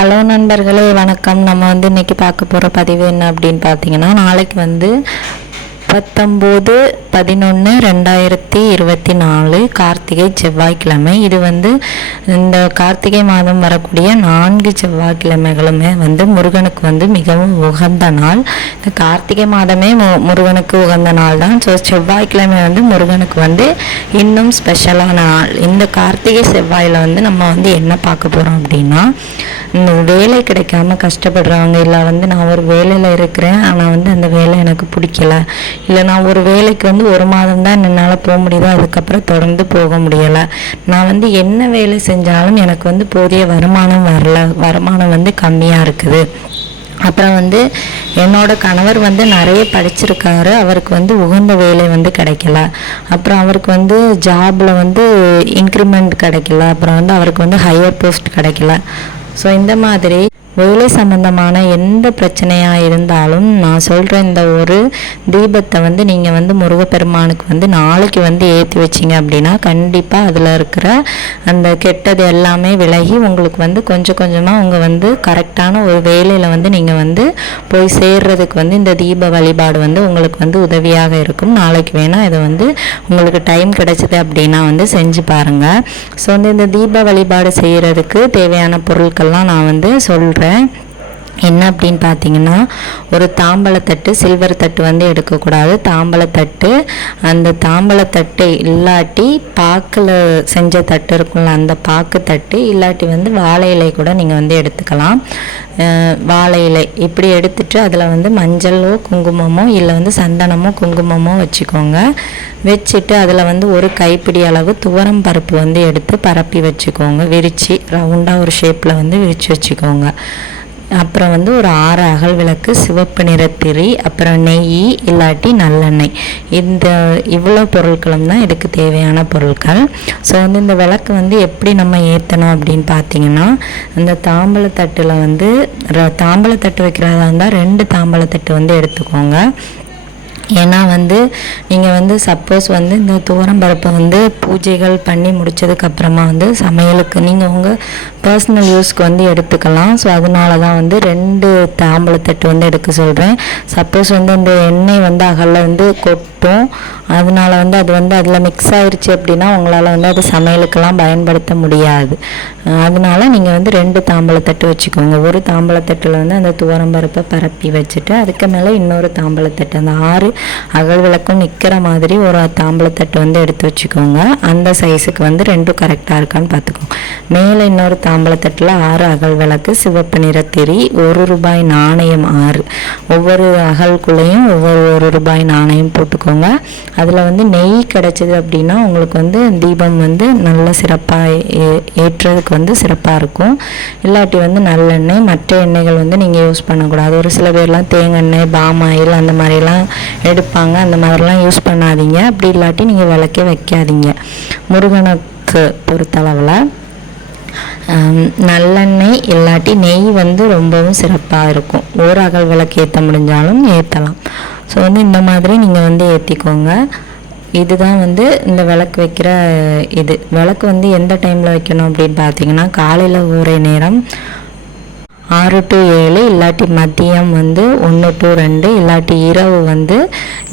Hello நண்பர்களே வணக்கம். நம்ம வந்து இன்றைக்கி பார்க்க போகிற பதிவு என்ன அப்படின்னு பார்த்தீங்கன்னா நாளைக்கு வந்து பத்தொம்போது பதினொன்று ரெண்டாயிரத்தி இருபத்தி நாலு கார்த்திகை செவ்வாய்க்கிழமை. இது வந்து இந்த கார்த்திகை மாதம் வரக்கூடிய நான்கு செவ்வாய்க்கிழமைகளுமே வந்து முருகனுக்கு வந்து மிகவும் உகந்த நாள். இந்த கார்த்திகை மாதமே மு முருகனுக்கு உகந்த நாள் தான். ஸோ செவ்வாய்க்கிழமை வந்து முருகனுக்கு வந்து இன்னும் ஸ்பெஷலான நாள். இந்த கார்த்திகை செவ்வாயில் வந்து நம்ம வந்து என்ன பார்க்க போகிறோம் அப்படின்னா இந்த வேலை கிடைக்காம கஷ்டப்படுறவங்க இல்லை வந்து நான் ஒரு வேலையில் இருக்கிறேன் ஆனால் வந்து அந்த வேலை எனக்கு பிடிக்கல. இல்லை நான் ஒரு வேலைக்கு வந்து ஒரு மாதம் தான் என்னால் போக முடியுது அதுக்கப்புறம் தொடர்ந்து போக முடியலை. நான் வந்து என்ன வேலை செஞ்சாலும் எனக்கு வந்து போதிய வருமானம் வரல. வருமானம் வந்து கம்மியாக இருக்குது. அப்புறம் வந்து என்னோட கணவர் வந்து நிறைய படிச்சிருக்காரு. அவருக்கு வந்து உகந்த வேலை வந்து கிடைக்கல. அப்புறம் அவருக்கு வந்து ஜாபில் வந்து இன்க்ரிமெண்ட் கிடைக்கல. அப்புறம் வந்து அவருக்கு வந்து ஹையர் போஸ்ட் கிடைக்கல. ஸோ இந்த மாதிரி வேலை சம்பந்தமான எந்த பிரச்சனையாக இருந்தாலும் நான் சொல்கிற இந்த ஒரு தீபத்தை வந்து நீங்கள் வந்து முருகப்பெருமானுக்கு வந்து நாளைக்கு வந்து ஏற்றி வச்சிங்க அப்படின்னா கண்டிப்பாக அதில் இருக்கிற அந்த கெட்டது எல்லாமே விலகி உங்களுக்கு வந்து கொஞ்சம் கொஞ்சமாக உங்கள் வந்து கரெக்டான ஒரு வேலையில் வந்து நீங்கள் வந்து போய் சேர்றதுக்கு வந்து இந்த தீப வழிபாடு வந்து உங்களுக்கு வந்து உதவியாக இருக்கும். நாளைக்கு வேணால் இதை வந்து உங்களுக்கு டைம் கிடைச்சிது அப்படின்னா வந்து செஞ்சு பாருங்கள் ஸோ வந்து இந்த தீப வழிபாடு செய்கிறதுக்கு தேவையான பொருட்கள்லாம் நான் வந்து சொல்கிறேன் né? என்ன அப்படின்னு பார்த்தீங்கன்னா ஒரு தாம்பழத்தட்டு சில்வர் தட்டு வந்து எடுக்கக்கூடாது. தாம்பழத்தட்டு அந்த தாம்பழத்தட்டு இல்லாட்டி பாக்கில் செஞ்ச தட்டு இருக்கும்ல அந்த பாக்கு தட்டு இல்லாட்டி வந்து வாழை இலை கூட நீங்கள் வந்து எடுத்துக்கலாம். வாழை இலை இப்படி எடுத்துட்டு அதில் வந்து மஞ்சளோ குங்குமமோ இல்லை வந்து சந்தனமோ குங்குமமோ வச்சுக்கோங்க. வச்சுட்டு அதில் வந்து ஒரு கைப்பிடி அளவு துவரம் பருப்பு வந்து எடுத்து பரப்பி வச்சுக்கோங்க. விரித்து ரவுண்டாக ஒரு ஷேப்பில் வந்து விரித்து வச்சுக்கோங்க. அப்புறம் வந்து ஒரு ஆறு அகல் விளக்கு சிவப்பு நிறத்திரி அப்புறம் நெய் இல்லாட்டி நல்லெண்ணெய். இந்த இவ்வளோ பொருட்களும் தான் இதுக்கு தேவையான பொருட்கள். ஸோ வந்து இந்த விளக்கு வந்து எப்படி நம்ம ஏற்றணும் அப்படின்னு பார்த்தீங்கன்னா இந்த தாம்பழத்தட்டில் வந்து ர- தாம்பழத்தட்டு வைக்கிறதா இருந்தால் ரெண்டு தாம்பழத்தட்டு வந்து எடுத்துக்கோங்க. ஏன்னா வந்து நீங்கள் வந்து சப்போஸ் வந்து இந்த துவரம்பருப்பை வந்து பூஜைகள் பண்ணி முடித்ததுக்கப்புறமா வந்து சமையலுக்கு நீங்கள் உங்கள் பர்சனல் யூஸ்க்கு வந்து எடுத்துக்கலாம். ஸோ அதனால தான் வந்து ரெண்டு தாம்பழத்தட்டு வந்து எடுக்க சொல்கிறேன் சப்போஸ் வந்து இந்த எண்ணெய் வந்து அகலில் வந்து கொட்டும். அதனால வந்து அது வந்து அதில் மிக்ஸ் ஆயிடுச்சு அப்படின்னா உங்களால் வந்து அது சமையலுக்கெல்லாம் பயன்படுத்த முடியாது. அதனால நீங்கள் வந்து ரெண்டு தாம்பழத்தட்டு வச்சுக்கோங்க. ஒரு தாம்பழத்தட்டில் வந்து அந்த துவரம்பருப்பை பரப்பி வச்சுட்டு அதுக்கு மேலே இன்னொரு தாம்பழத்தட்டு அந்த ஆறு அகல் விளக்கும் நிற்கிற மாதிரி ஒரு தாம்பழத்தட்டு வந்து எடுத்து வச்சுக்கோங்க. அந்த சைஸுக்கு வந்து ரெண்டும் கரெக்டாக இருக்கான்னு பார்த்துக்கோங்க மேலே இன்னொரு தாம்பழத்தட்டில் ஆறு அகல் விளக்கு சிவப்பு நிறத்திரி ஒரு ரூபாய் நாணயம் ஆறு. ஒவ்வொரு அகல்குள்ளேயும் ஒவ்வொரு ஒரு ரூபாய் நாணயம் போட்டுக்கோங்க. அதில் வந்து நெய் கிடச்சிது அப்படின்னா உங்களுக்கு வந்து தீபம் வந்து நல்ல சிறப்பாக ஏற்றுறதுக்கு வந்து சிறப்பாக இருக்கும். இல்லாட்டி வந்து நல்லெண்ணெய் மற்ற எண்ணெய்கள் வந்து நீங்கள் யூஸ் பண்ணக்கூடாது. ஒரு சில பேர்லாம் தேங்காய் பாம் ஆயில் அந்த மாதிரிலாம் எடுப்பாங்க. அந்த மாதிரிலாம் யூஸ் பண்ணாதீங்க. அப்படி இல்லாட்டி நீங்கள் விளக்கே வைக்காதீங்க. முருகனுக்கு பொறுத்தளவில் நல்லெண்ணெய் இல்லாட்டி நெய் வந்து ரொம்பவும் சிறப்பாக இருக்கும். ஒரு அகல் விளக்கு ஏற்ற முடிஞ்சாலும் ஏற்றலாம் ஸோ வந்து இந்த மாதிரி நீங்கள் வந்து ஏற்றிக்கோங்க இதுதான் வந்து இந்த விளக்கு வைக்கிற இது. விளக்கு வந்து எந்த டைமில் வைக்கணும் அப்படின்னு பார்த்தீங்கன்னா காலையில் ஒரே நேரம் ஆறு டு ஏழு இல்லாட்டி மதியம் வந்து ஒன்று டு ரெண்டு இல்லாட்டி இரவு வந்து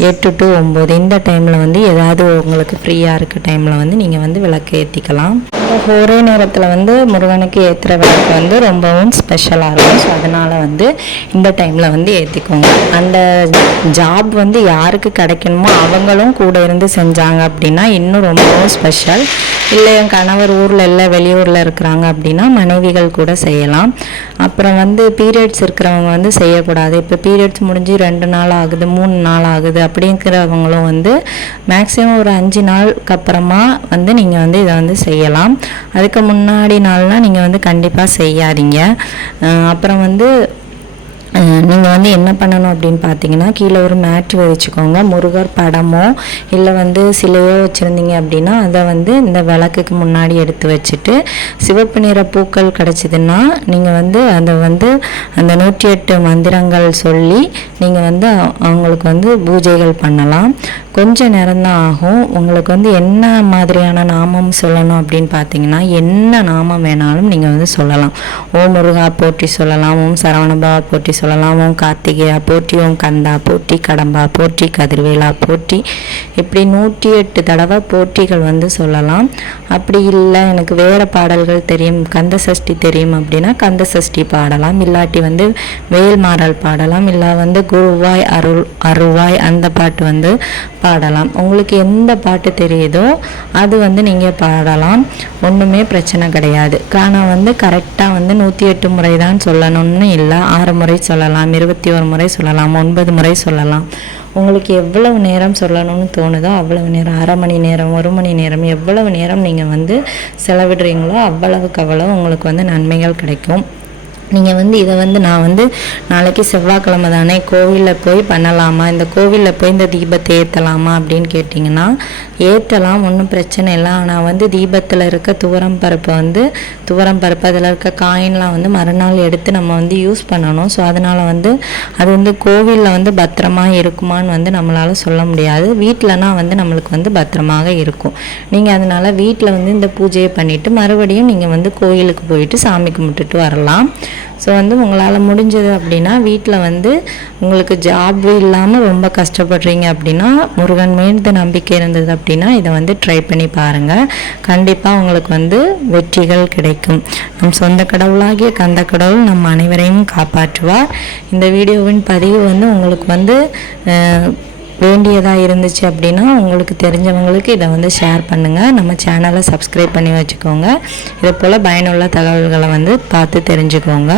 எட்டு டு ஒம்பது இந்த டைமில் வந்து ஏதாவது உங்களுக்கு ஃப்ரீயாக இருக்க டைமில் வந்து நீங்கள் வந்து விளக்கு ஏற்றிக்கலாம் ஒரே நேரத்தில் வந்து முருகனுக்கு ஏற்றுற விளக்கு வந்து ரொம்பவும் ஸ்பெஷலாக இருக்கும். ஸோ அதனால் வந்து இந்த டைமில் வந்து ஏற்றிக்கோங்க அந்த ஜாப் வந்து யாருக்கு கிடைக்கணுமோ அவங்களும் கூட இருந்து செஞ்சாங்க அப்படின்னா இன்னும் ரொம்பவும் ஸ்பெஷல் இல்லை என் கணவர் ஊரில் இல்லை வெளியூரில் இருக்கிறாங்க அப்படின்னா மனைவிகள் கூட செய்யலாம். அப்புறம் வந்து பீரியட்ஸ் இருக்கிறவங்க வந்து செய்யக்கூடாது. இப்போ பீரியட்ஸ் முடிஞ்சு ரெண்டு நாள் ஆகுது மூணு நாள் ஆகுது அப்படிங்கிறவங்களும் வந்து மேக்ஸிமம் ஒரு அஞ்சு நாளுக்கு அப்புறமா வந்து நீங்கள் வந்து இதை வந்து செய்யலாம். அதுக்கு முன்னாடி நாள்லாம் நீங்கள் வந்து கண்டிப்பாக செய்யாதீங்க. அப்புறம் வந்து நீங்கள் வந்து என்ன பண்ணணும் அப்படின்னு பார்த்தீங்கன்னா கீழே ஒரு மேட் வச்சுக்கோங்க முருகர் படமோ இல்லை வந்து சிலையோ வச்சுருந்தீங்க அப்படின்னா அதை வந்து இந்த விளக்குக்கு முன்னாடி எடுத்து வச்சுட்டு சிவப்பு நிற பூக்கள் கிடச்சிதுன்னா நீங்கள் வந்து அதை வந்து அந்த நூற்றி எட்டு மந்திரங்கள் சொல்லி நீங்கள் வந்து அவங்களுக்கு வந்து பூஜைகள் பண்ணலாம். கொஞ்சம் நேரம் தான் ஆகும். உங்களுக்கு வந்து என்ன மாதிரியான நாமம் சொல்லணும் அப்படின்னு பார்த்தீங்கன்னா என்ன நாமம் வேணாலும் நீங்கள் வந்து சொல்லலாம். ஓம் முருகா போற்றி சொல்லலாம் ஓம் சரவணபா போற்றி சொல்லலாம் ஓம் கார்த்திகையா போற்றி ஓம் கந்தா போற்றி கடம்பா போற்றி கதிர்வேலா போற்றி இப்படி நூற்றி எட்டு தடவை போற்றிகள் வந்து சொல்லலாம். அப்படி இல்லை எனக்கு வேறு பாடல்கள் தெரியும் கந்த சஷ்டி தெரியும் அப்படின்னா கந்த சஷ்டி பாடலாம். இல்லாட்டி வந்து வேல்மாறல் பாடலாம். இல்லை வந்து குருவாய் அருள் அருவாய் அந்த பாட்டு வந்து பாடலாம். உங்களுக்கு எந்த பாட்டு தெரியுதோ அது வந்து நீங்கள் பாடலாம். ஒன்றுமே பிரச்சனை கிடையாது. ஆனால் வந்து கரெக்டாக வந்து நூற்றி எட்டு முறை தான் சொல்லணும்னு இல்லை. ஆறு முறை சொல்லலாம் இருபத்தி ஒரு முறை சொல்லலாம் ஒன்பது முறை சொல்லலாம். உங்களுக்கு எவ்வளவு நேரம் சொல்லணும்னு தோணுதோ அவ்வளவு நேரம் அரை மணி நேரம் ஒரு மணி நேரம் எவ்வளவு நேரம் நீங்கள் வந்து செலவிடுறீங்களோ அவ்வளவுக்கு அவ்வளவு உங்களுக்கு வந்து நன்மைகள் கிடைக்கும். நீங்கள் வந்து இதை வந்து நான் வந்து நாளைக்கு செவ்வாய்க்கிழமை தானே கோவிலில் போய் பண்ணலாமா? இந்த கோவிலில் போய் இந்த தீபத்தை ஏற்றலாமா அப்படின்னு கேட்டிங்கன்னா ஏற்றலாம் ஒன்றும் பிரச்சனை இல்லை. ஆனால் வந்து தீபத்தில் இருக்க துவரம் பருப்பை வந்து துவரம் பருப்பு அதில் இருக்க காயின்லாம் வந்து மறுநாள் எடுத்து நம்ம வந்து யூஸ் பண்ணணும். ஸோ அதனால் வந்து அது வந்து கோவிலில் வந்து பத்திரமா இருக்குமான்னு வந்து நம்மளால் சொல்ல முடியாது. வீட்டிலனா வந்து நம்மளுக்கு வந்து பத்திரமாக இருக்கும். நீங்கள் அதனால் வீட்டில் வந்து இந்த பூஜையை பண்ணிவிட்டு மறுபடியும் நீங்கள் வந்து கோயிலுக்கு போயிட்டு சாமி கும்பிட்டுட்டு வரலாம். ஸோ வந்து உங்களால் முடிஞ்சது அப்படின்னா வீட்டில் வந்து உங்களுக்கு ஜாப் இல்லாமல் ரொம்ப கஷ்டப்படுறீங்க அப்படின்னா முருகன் மீது நம்பிக்கை இருந்தது அப்படின்னா இதை வந்து ட்ரை பண்ணி பாருங்கள் கண்டிப்பாக உங்களுக்கு வந்து வெற்றிகள் கிடைக்கும். நம் சொந்த கடவுளாகிய கந்த கடவுள் நம் அனைவரையும் காப்பாற்றுவார். இந்த வீடியோவின் பதிவு வந்து உங்களுக்கு வந்து வேண்டியதாக இருந்துச்சு அப்படின்னா உங்களுக்கு தெரிஞ்சவங்களுக்கு இதை வந்து ஷேர் பண்ணுங்கள் நம்ம சேனலை சப்ஸ்கிரைப் பண்ணி வச்சுக்கோங்க. இதை போல் பயனுள்ள தகவல்களை வந்து பார்த்து தெரிஞ்சுக்கோங்க.